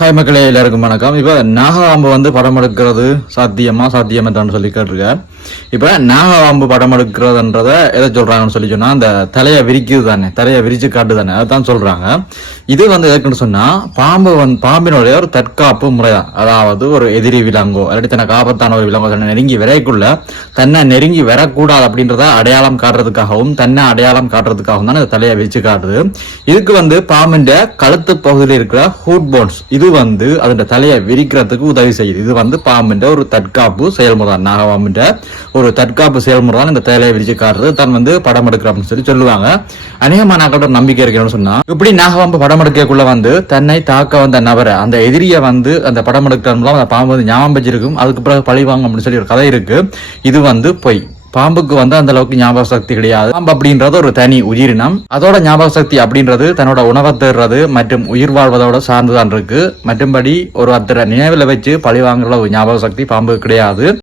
Hi மக்களே, எல்லாருக்கும் வணக்கம். இப்ப நாகவாம்பு படம் எடுக்கிறது சாத்தியமான்னு சொல்லி கேட்டிருக்கேன். இப்ப நாகவாம்பு படம் எடுக்கிறதுன்றத எதை சொல்றாங்கன்னு சொன்னா அந்த தலையை விரிக்குது தானே, தலையை விரிச்சு காட்டு தானே, அதான் சொல்றாங்க. இது எதுக்குன்னு சொன்னா பாம்பினுடைய ஒரு தற்காப்பு முறைதான். அதாவது ஒரு எதிரி விலங்கோ இல்லாட்டி தனக்கு ஆபத்தான ஒரு விலங்கோ தன்னை நெருங்கி விரைக்குள்ள தன்னை நெருங்கி வரக்கூடாது அப்படின்றத அடையாளம் காட்டுறதுக்காகவும் தன்னை அடையாளம் காட்டுறதுக்காகவும் தான் இந்த தலையை விரிச்சு காட்டுது. இதுக்கு பாம்பின் கழுத்து பகுதியில் இருக்கிற ஹூட் போன்ஸ் இது அதோட தலையை விரிக்கிறதுக்கு உதவி செய்யுது. இது பாம்பின் ஒரு தற்காப்பு செயல்முறை, நாகபாம்பின் ஒரு தற்காப்பு செயல்முறை தான் இந்த தலையை விரிச்சு காட்டுறது தான் படம் எடுக்கிற அப்படின்னு சொல்லுவாங்க. அநேகமான நம்பிக்கை இருக்குன்னு சொன்னா இப்படி நாகபாம்பு படம் எடுக்கக்குள்ள தன்னை தாக்க வந்த நபரை அந்த எதிரியை அந்த படம் எடுக்கிற அந்த பாம்பு ஞாபகம் வச்சிருக்கும். அதுக்கு பிறகு பழிவாங்க அப்படின்னு சொல்லி ஒரு கதை இருக்கு. இது பொய். பாம்புக்கு அந்த அளவுக்கு ஞாபக சக்தி கிடையாது. பாம்பு அப்படின்றது ஒரு தனி உயிரினம். அதோட ஞாபக சக்தி அப்படின்றது தன்னோட உணவை தேடுறது மற்றும் உயிர் வாழ்வதோட சார்ந்துதான் இருக்கு. மற்றும்படி ஒரு நினைவுல வச்சு பழி வாங்குற ஞாபக சக்தி பாம்புக்கு கிடையாது.